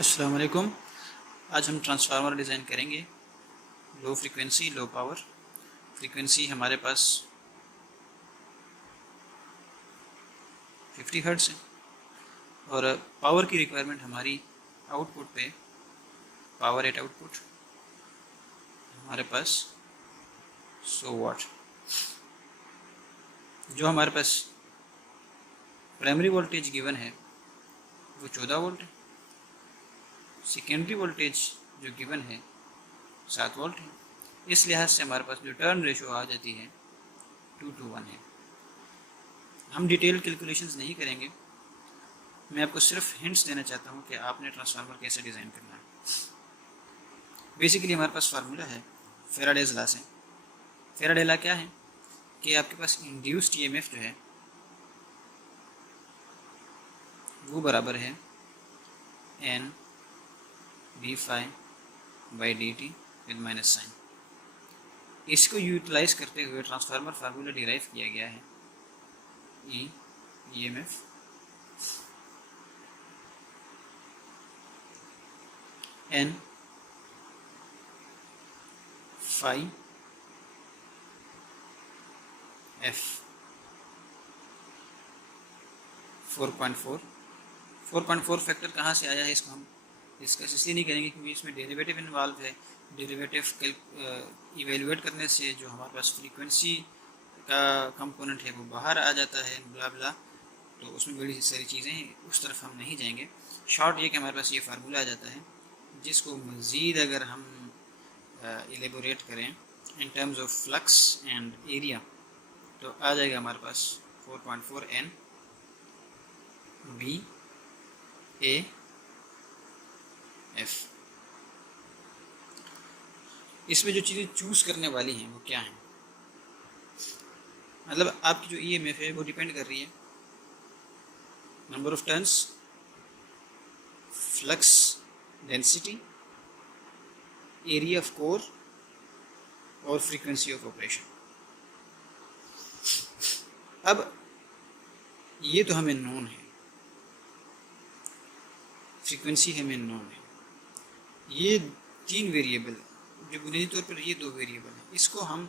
अस्सलाम वालेकुम। आज हम ट्रांसफार्मर डिज़ाइन करेंगे। Low frequency low power. Frequency हमारे पास 50 हर्ट्ज़ है और पावर की रिक्वायरमेंट हमारी आउटपुट पे पावर एट आउटपुट हमारे पास 100 वाट। जो हमारे पास प्राइमरी वोल्टेज गिवन है वो 14 वोल्ट है। सेकेंडरी वोल्टेज जो गिवन है 7 वोल्ट है। इस लिहाज से हमारे पास जो टर्न रेशो आ जाती है 2:1 है। हम डिटेल कैलकुलेशंस नहीं करेंगे, मैं आपको सिर्फ हिंट्स देना चाहता हूँ कि आपने ट्रांसफार्मर कैसे डिज़ाइन करना है। बेसिकली हमारे पास फार्मूला है फेराडेज लॉ से। फेराडे लॉ क्या है कि आपके पास इंड्यूस्ड ईएमएफ जो है वो बराबर है N D phi by D T with minus sign. इसको यूटिलाइज करते हुए ट्रांसफार्मर फार्मूला डिराइव किया गया है E M F N phi F 4.4 factor कहाँ से आया है इसको हम डिस्कस इसलिए नहीं करेंगे क्योंकि इसमें डेरिवेटिव इन्वॉल्व है। डेरिवेटिव इवेलुएट करने से जो हमारे पास फ्रीक्वेंसी का कंपोनेंट है वो बाहर आ जाता है, ब्ला ब्ला, तो उसमें बड़ी सारी चीज़ें हैं, उस तरफ हम नहीं जाएंगे। शॉर्ट ये कि हमारे पास ये फार्मूला आ जाता है जिसको मज़ीद अगर हम एलेबोरेट करें in terms of flux and area तो आ जाएगा हमारे पास 4.4 एन बी ए एफ। इसमें जो चीज़ें चूज़ करने वाली हैं वो क्या हैं, मतलब आपकी जो ईएमएफ है वो डिपेंड कर रही है number of turns, flux density, area of core और फ्रीक्वेंसी ऑफ ऑपरेशन। अब ये तो हमें नोन है, फ्रीक्वेंसी हमें नोन है, ये 3 वेरिएबल जो बुनियादी तौर पर ये 2 वेरिएबल हैं, इसको हम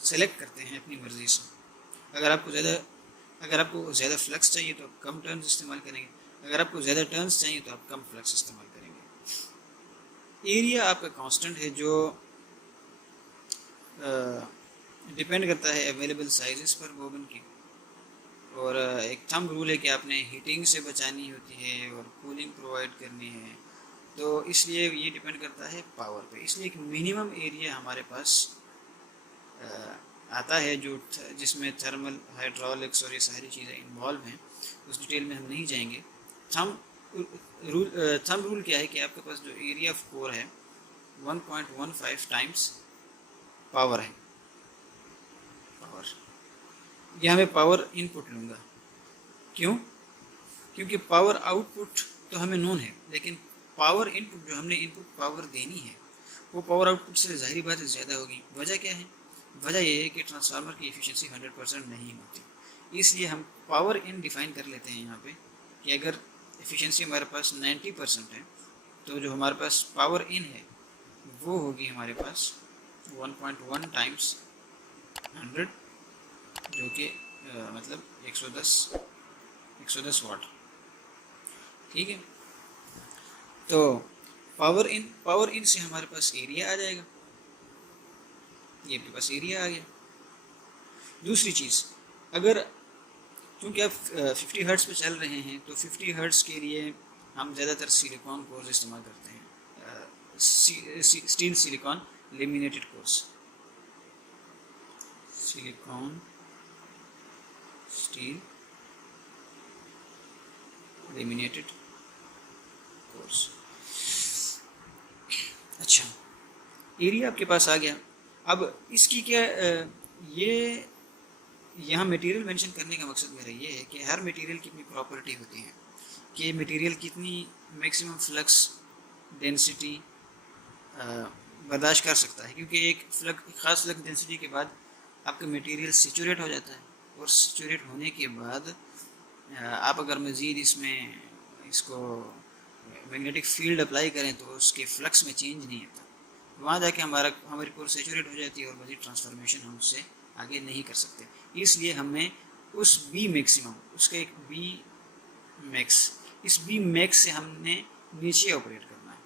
सेलेक्ट करते हैं अपनी मर्ज़ी से। अगर आपको ज़्यादा फ्लक्स चाहिए तो आप कम टर्न्स इस्तेमाल करेंगे, अगर आपको ज़्यादा टर्न्स चाहिए तो आप कम फ्लक्स इस्तेमाल करेंगे। एरिया आपका कांस्टेंट है जो डिपेंड करता है अवेलेबल साइजेस पर बोबन की, और एक थंब रूल है कि आपने हीटिंग से बचानी होती है और कूलिंग प्रोवाइड करनी है, तो इसलिए ये डिपेंड करता है पावर पे। इसलिए एक मिनिमम एरिया हमारे पास आता है जो जिसमें थर्मल, हाइड्रोलिक्स और ये सारी चीज़ें इन्वॉल्व हैं, उस डिटेल में हम नहीं जाएंगे। थंब रूल क्या है कि आपके पास जो एरिया ऑफ कोर है 1.15 टाइम्स पावर है। पावर यहाँ मैं पावर इनपुट लूँगा, क्यों? क्योंकि पावर आउटपुट तो हमें नोन है, लेकिन पावर इनपुट जो हमने इनपुट पावर देनी है वो पावर आउटपुट से ज़ाहिर बात है ज़्यादा होगी। वजह क्या है? वजह ये है कि ट्रांसफार्मर की एफिशिएंसी 100% नहीं होती, इसलिए हम पावर इन डिफ़ाइन कर लेते हैं यहाँ पे कि अगर एफिशिएंसी हमारे पास 90% है तो जो हमारे पास पावर इन है वो होगी हमारे पास 1.1 टाइम्स 100 जो कि मतलब 110 वाट। ठीक है, तो पावर इन से हमारे पास एरिया आ जाएगा, ये आपके पास एरिया आ गया। दूसरी चीज़, अगर क्योंकि आप 50 हर्ट्ज़ पे चल रहे हैं तो 50 हर्ट्ज़ के लिए हम ज़्यादातर सिलिकॉन कोर्स इस्तेमाल करते हैं, steel silicon laminated course, silicon steel laminated course. अच्छा, एरिया आपके पास आ गया। अब इसकी क्या ये यहाँ मटेरियल मेंशन करने का मकसद मेरा ये है कि हर मटेरियल की अपनी प्रॉपर्टी होती है कि मटेरियल कितनी मैक्सिमम फ्लक्स डेंसिटी बर्दाश्त कर सकता है, क्योंकि एक ख़ास फ्लक्स डेंसिटी के बाद आपका मटेरियल सेचुरेट हो जाता है, और सेचुरेट होने के बाद आप अगर मज़ीद इसमें इसको मैग्नेटिक फील्ड अप्लाई करें तो उसके फ्लक्स में चेंज नहीं आता, वहाँ जाके हमारी कोर सेचुरेट हो जाती है और मज़ीद ट्रांसफॉर्मेशन हम उससे आगे नहीं कर सकते। इसलिए हमें उस बी मैक्सिमम, उसका एक बी मैक्स, इस बी मैक्स से हमने नीचे ऑपरेट करना है।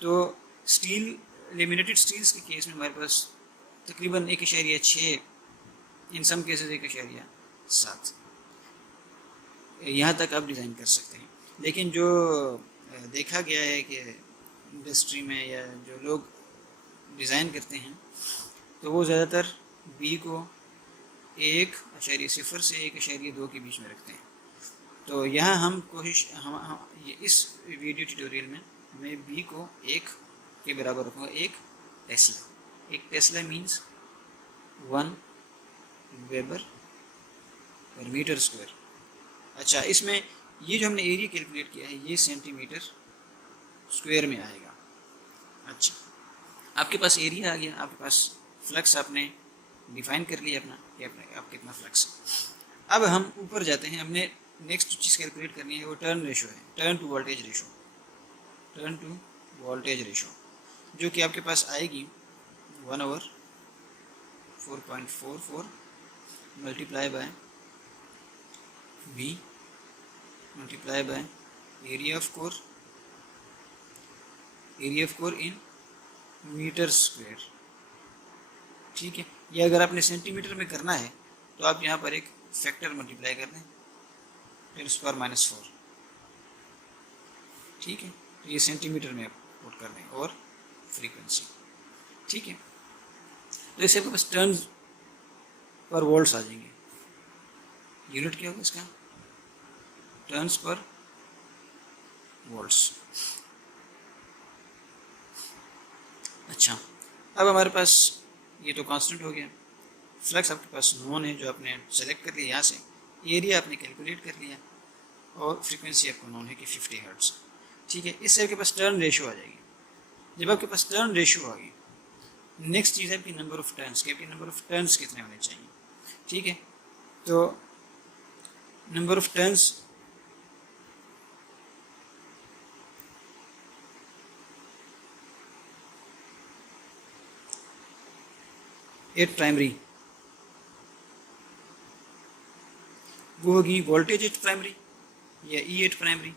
तो स्टील, लेमिनेटेड स्टील्स के केस में हमारे पास तकरीबन 1.6, इन सम केसेस 1.7 यहाँ तक आप डिज़ाइन कर सकते हैं। लेकिन जो देखा गया है कि इंडस्ट्री में या जो लोग डिज़ाइन करते हैं तो वो ज़्यादातर बी को 1.0 से 1.2 के बीच में रखते हैं। तो यहाँ हम कोशिश इस वीडियो ट्यूटोरियल में मैं बी को 1 के बराबर रखूँगा। एक टेस्ला मीन्स 1 वेबर पर मीटर स्क्वायर। अच्छा, इसमें ये जो हमने एरिया कैलकुलेट किया है ये सेंटीमीटर स्क्वायर में आएगा। अच्छा, आपके पास एरिया आ गया, आपके पास फ्लक्स आपने डिफाइन कर लिया अपना कि आप कितना फ्लक्स है। अब हम ऊपर जाते हैं, हमने नेक्स्ट चीज़ कैलकुलेट करनी है वो टर्न रेशो है, टर्न टू वोल्टेज रेशो, जो कि आपके पास आएगी 1/4.44 multiply by B multiply by area of core in metre square. ठीक है, ये अगर आपने सेंटीमीटर में करना है तो आप यहाँ पर एक फैक्टर मल्टीप्लाई कर दें 10⁻⁴। ठीक है, तो ये सेंटीमीटर में आप पुट कर दें और फ्रीक्वेंसी। ठीक है, तो इससे आपके पास टर्न पर वोल्ट्स आ जाएंगे। यूनिट क्या होगा इसका? Turns per volts. अच्छा, अब हमारे पास ये तो कांस्टेंट हो गया, फ्लक्स आपके पास नोन है जो आपने सेलेक्ट कर लिया यहाँ से, एरिया आपने कैलकुलेट कर लिया और फ्रीक्वेंसी आपको नोन है कि 50 हर्ट्ज। ठीक है, इससे आपके पास टर्न रेशो आ जाएगी। जब आपके पास टर्न रेशो आ गई, नेक्स्ट चीज़ है आपकी नंबर ऑफ टर्न्स, कि आपकी नंबर ऑफ टर्न्स कितने होने चाहिए। ठीक है, तो number of turns eight primary वो होगी वोल्टेज एट प्राइमरी या E8 प्राइमरी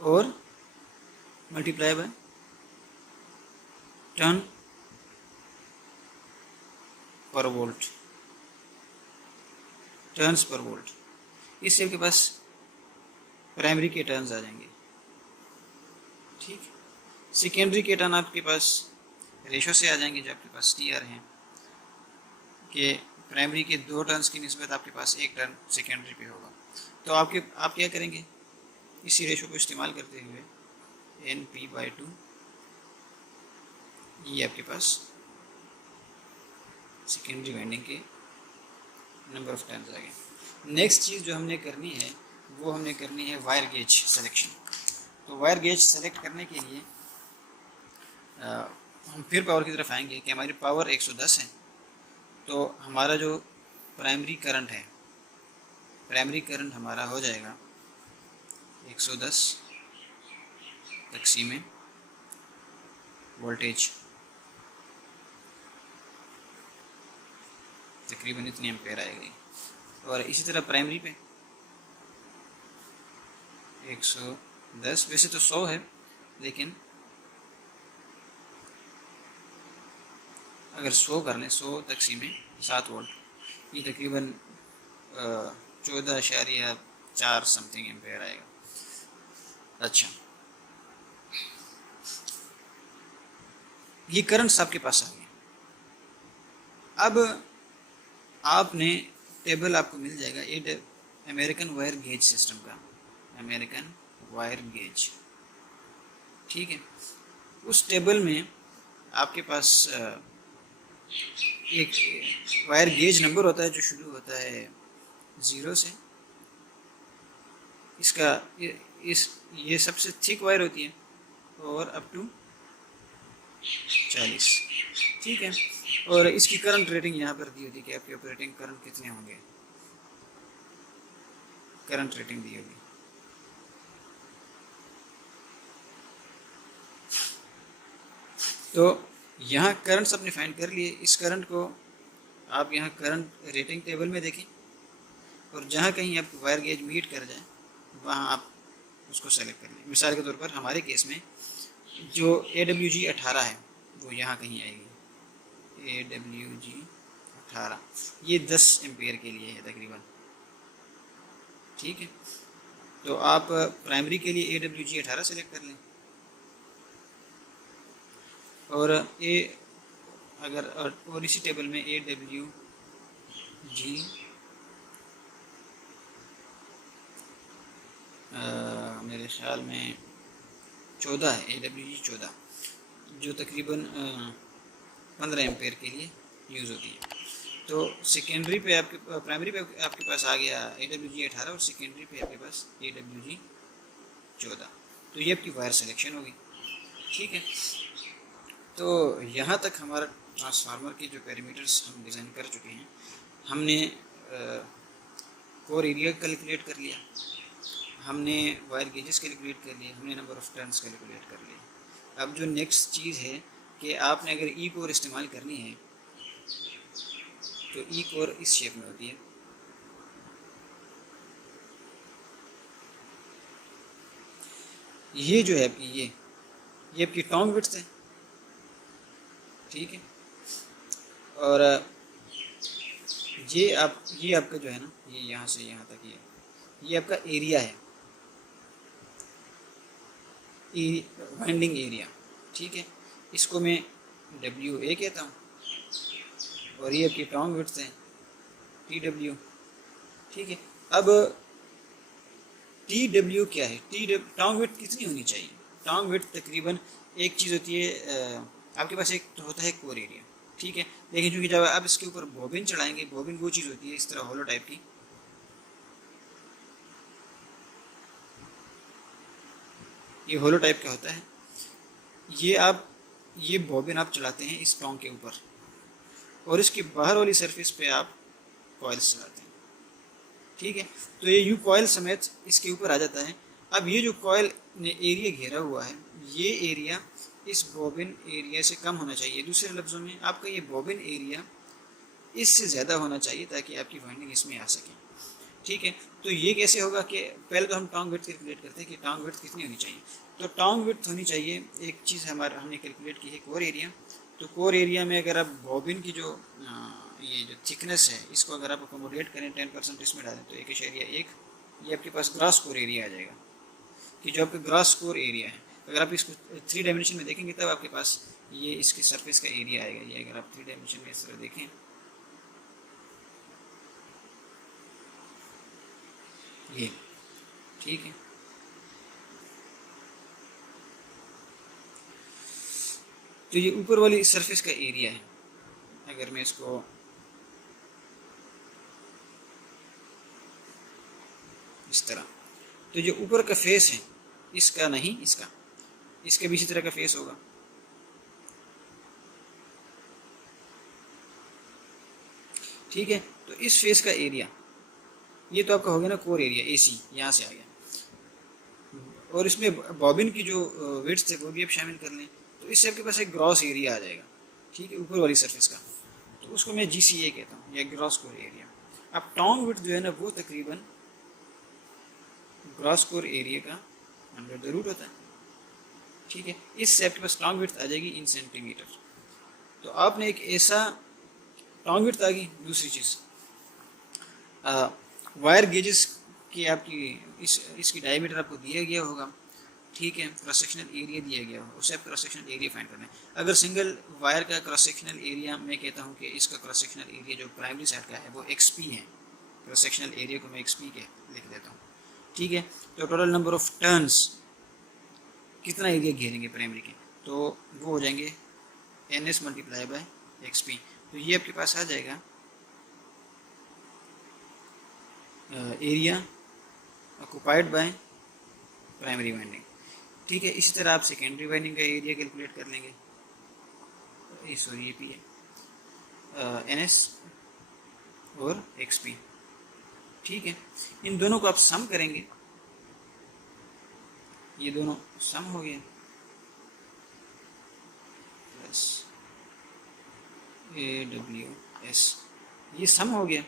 और मल्टीप्लाई बाय टर्न पर वोल्ट, टर्न्स पर वोल्ट। इससे आपके पास प्राइमरी के टर्न्स आ जाएंगे। ठीक, सेकेंडरी के टर्न आपके पास रेशो से आ जाएंगे जो आपके पास TR हैं, कि प्राइमरी के 2 टर्न्स की निस्बत आपके पास 1 टर्न सेकेंडरी पे होगा। तो आप क्या करेंगे, इसी रेशो को इस्तेमाल करते हुए NP/2, ये आपके पास सेकेंडरी वाइंडिंग के नंबर ऑफ टर्न्स आ गए। नेक्स्ट चीज़ जो हमने करनी है वो हमने करनी है वायर गेज सिलेक्शन। तो वायर गेज सेलेक्ट करने के लिए हम फिर पावर की तरफ आएंगे कि हमारी पावर 110 है। तो हमारा जो प्राइमरी करंट है, प्राइमरी करंट हमारा हो जाएगा 110 तक़सीम वोल्टेज, तकरीबन इतनी एम्पेयर आएगी। और इसी तरह प्राइमरी पे 110, वैसे तो 100 है, लेकिन अगर 100 कर लें, 100 तक़सीम 7 वोल्ट, ये तकरीबन 14.4 समथिंग एम्पेयर आएगा। अच्छा, ये करंट्स आपके पास आ गए। अब आपने टेबल आपको मिल जाएगा ये अमेरिकन वायर गेज सिस्टम का, अमेरिकन वायर गेज। ठीक है, उस टेबल में आपके पास एक वायर गेज नंबर होता है जो शुरू होता है 0 से। इसका ये सबसे थिक वायर होती है और अप टू 40। ठीक है, और इसकी करंट रेटिंग यहाँ पर दी होती है कि आपके ऑपरेटिंग करंट कितने होंगे, करंट रेटिंग दी होगी। तो यहाँ करंट्स आपने फाइंड कर लिए। इस करंट को आप यहाँ करंट रेटिंग टेबल में देखें और जहाँ कहीं आपकी वायर गेज मीट कर जाए वहाँ आप उसको सेलेक्ट कर लें। मिसाल के तौर पर हमारे केस में जो AWG 18 है वो यहाँ कहीं आएगी। AWG 18 ये 10 एम्पेयर के लिए है तकरीबन, ठीक है। तो आप प्राइमरी के लिए AWG 18 सेलेक्ट कर लें और और इसी टेबल में AWG मेरे ख्याल में 14 है, AWG 14 जो तकरीबन 15 एम्पेयर के लिए यूज़ होती है। तो सेकेंडरी पे आपके प्राइमरी पे आपके पास आ गया AWG 18 और सेकेंडरी पे आपके पास AWG 14। तो ये आपकी वायर सिलेक्शन होगी, ठीक है। तो यहाँ तक हमारा ट्रांसफार्मर के जो पैरामीटर्स हम डिज़ाइन कर चुके हैं। हमने कोर एरिया कैलकुलेट कर लिया, हमने वायर गेजेस कैलकुलेट कर लिए, हमने नंबर ऑफ़ टर्न्स कैलकुलेट कर लिए। अब जो नेक्स्ट चीज़ है कि आपने अगर ई कोर इस्तेमाल करनी है तो ई कोर इस शेप में होती है। ये जो है आपकी ये आपकी टॉन्ग विड्थ है, ठीक है। और ये आपका जो है ना, ये यहाँ से यहाँ तक ये आपका एरिया है, वाइंडिंग एरिया, ठीक है। इसको मैं WA कहता हूँ और ये आपकी टॉन्ग विड्थ है TW, ठीक है। अब TW क्या है? टॉन्ग विड्थ कितनी होनी चाहिए? टॉन्ग विड्थ तकरीबन एक चीज़ होती है, आपके पास एक तो होता है कोर एरिया, ठीक है। लेकिन क्योंकि जब आप इसके ऊपर बॉबिन चढ़ाएंगे, बॉबिन वो चीज़ होती है इस तरह होलो टाइप की, ये होलो टाइप का होता है। ये बॉबिन आप चलाते हैं इस टॉन्ग के ऊपर और इसके बाहर वाली सरफेस पे आप कॉइल्स चलाते हैं, ठीक है। तो ये यू कॉइल समेत इसके ऊपर आ जाता है। अब ये जो कॉइल ने एरिया घेरा हुआ है, ये एरिया इस बॉबिन एरिया से कम होना चाहिए। दूसरे लफ्ज़ों में आपका ये बॉबिन एरिया इससे ज़्यादा होना चाहिए ताकि आपकी वाइंडिंग इसमें आ सके, ठीक है। तो ये कैसे होगा कि पहले तो हम टॉन्ग विड्थ कैलकुलेट करते हैं कि टॉन्ग विड्थ कितनी होनी चाहिए। तो टॉन्ग विड्थ होनी चाहिए, एक चीज़ हमने कैलकुलेट की है कोर एरिया। तो कोर एरिया में अगर आप बॉबिन की जो ये जो थिकनेस है इसको अगर आप अकोमोडेट करें 10% इसमें डालें तो 1.1 ये आपके पास ग्रास कोर एरिया आ जाएगा, कि जो आपका ग्रास कोर एरिया है। अगर आप इसको 3 डायमेंशन में देखेंगे तब आपके पास ये इसके सरफेस का एरिया आएगा। ये अगर आप 3 डायमेंशन में इस तरह देखें, ये ठीक है। तो ये ऊपर वाली सरफेस का एरिया है। अगर मैं इसको इस तरह, तो जो ऊपर का फेस है इसका नहीं, इसके भी इसी तरह का फेस होगा, ठीक है। तो इस फेस का एरिया ये तो आपका हो गया ना कोर एरिया AC, यहाँ से आ गया। और इसमें बॉबिन की जो विड्थ है वो भी आप शामिल कर लें तो इससे आपके पास एक ग्रॉस एरिया आ जाएगा, ठीक है, ऊपर वाली सरफेस का। तो उसको मैं GCA कहता हूँ, या ग्रॉस कोर एरिया। अब टॉन्ग विड्थ जो है ना वो तकरीबन ग्रॉस कोर एरिया का अंडर द रूट होता है, ठीक है। इससे आपके पास टॉन्ग विड्थ आ जाएगी इन सेंटीमीटर। तो आपने एक ऐसा टॉन्ग विड्थ आ गई। दूसरी चीज़ वायर गेजेस की आपकी इसकी डायमीटर आपको दिया गया होगा, ठीक है। क्रॉस सेक्शनल एरिया दिया गया होगा, उससे आप क्रॉस सेक्शनल एरिया फाइंड करना है। अगर सिंगल वायर का क्रॉस सेक्शनल एरिया, मैं कहता हूँ कि इसका क्रॉस सेक्शनल एरिया जो प्राइमरी साइड का है वो XP है। क्रॉस सेक्शनल एरिया को मैं XP के लिख देता हूँ, ठीक है। तो टोटल नंबर ऑफ टर्न्स कितना एरिया घेरेंगे प्राइमरी के, तो वो हो जाएंगे NS मल्टीप्लाई बाय XP। तो ये आपके पास आ जाएगा area occupied by primary winding, ठीक है। इसी तरह आप सेकेंडरी वाइंडिंग का एरिया कैलकुलेट कर लेंगे। सॉरी ये P है, NS और XP, ठीक है। इन दोनों को आप सम करेंगे, ये दोनों सम हो गए प्लस AWS, ये सम हो गया।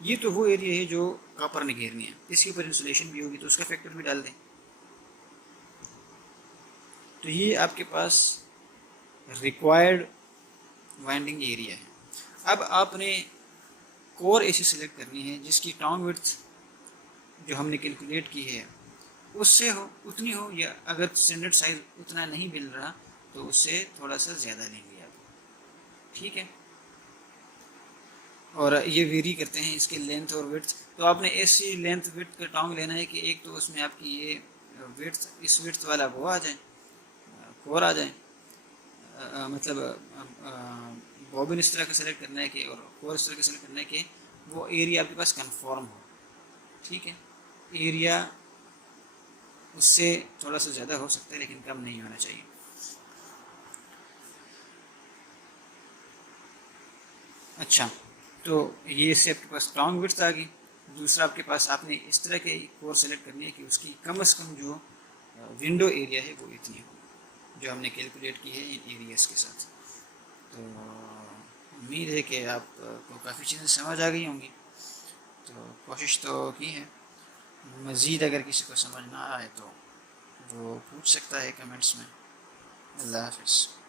ये तो वो एरिया है जो कॉपर ने घेरनी है, इसके ऊपर इंसुलेशन भी होगी तो उसका फैक्टर भी डाल दें। तो ये आपके पास रिक्वायर्ड वाइंडिंग एरिया है। अब आपने कोर एसी सेलेक्ट करनी है जिसकी टाउन विड्थ जो हमने कैलकुलेट की है उससे हो उतनी हो, या अगर स्टैंडर्ड साइज उतना नहीं मिल रहा तो उससे थोड़ा सा ज़्यादा लेंगे आप, ठीक है। और ये वेरी करते हैं इसके लेंथ और विड्थ। तो आपने ऐसी लेंथ विड्थ का टाउन लेना है कि एक तो उसमें आपकी ये विड्थ, इस विड्थ वाला वो आ जाए, कोर आ जाए, मतलब बॉबिन इस तरह का सेलेक्ट करना है कि, और कोर इस तरह का सेलेक्ट करना है कि वो एरिया आपके पास कंफर्म हो, ठीक है। एरिया उससे थोड़ा सा ज़्यादा हो सकता है लेकिन कम नहीं होना चाहिए। अच्छा, तो ये इससे आपके पास टाउन विड्थ आ गई। दूसरा आपके पास आपने इस तरह के कोर सेलेक्ट करनी है कि उसकी कम से कम जो विंडो एरिया है वो इतनी हो, जो हमने कैलकुलेट की है इन एरियाज़ के साथ। तो उम्मीद है कि आपको काफ़ी चीज़ें समझ आ गई होंगी। तो कोशिश तो की है, मज़ीद अगर किसी को समझ ना आए तो वो पूछ सकता है कमेंट्स में। अल्लाह हाफ़िज़।